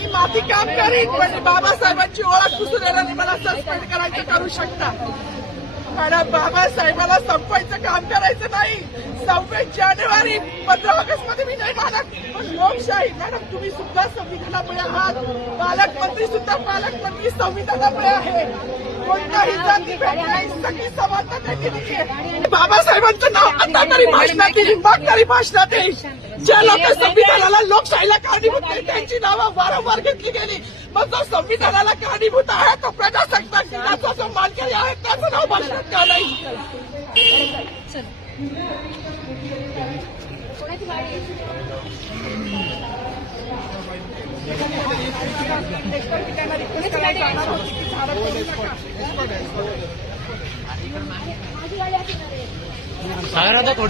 मी माती काम करीन पण बाबासाहेबांची ओळख पुसून येणार मला सस्पेंड करायचं करू शकता. कारण बाबासाहेबाला संपवायचं काम करायचं नाही. सव्वीस जानेवारी पंधरा ऑगस्टमध्ये मी नाही मानत. पण लोकशाही मॅडम तुम्ही सुद्धा संविधानामुळे आहात. पालकमंत्री सुद्धा पालकमंत्री संविधानामुळे आहे. कोणताही जाती नाही सगळी समानता त्यांनी दिली आहे. बाबासाहेबांचं नाव आता तरी भाषणात येईल मग तरी भाषणात येईल ज्या लोक संविधानाला लोकशाहीला कारणीभूत नाही त्यांची नावं वारंवार घेतली गेली. मग जो संविधानाला कारणीभूत आहे तो प्रजासत्ताक दिनाचा जो मानकरी आहे त्याचं नाव भाषणात का नाही? रिक्वेस्ट करायला जाणार होती की झाडं तोडू नका. सागर आता थोडी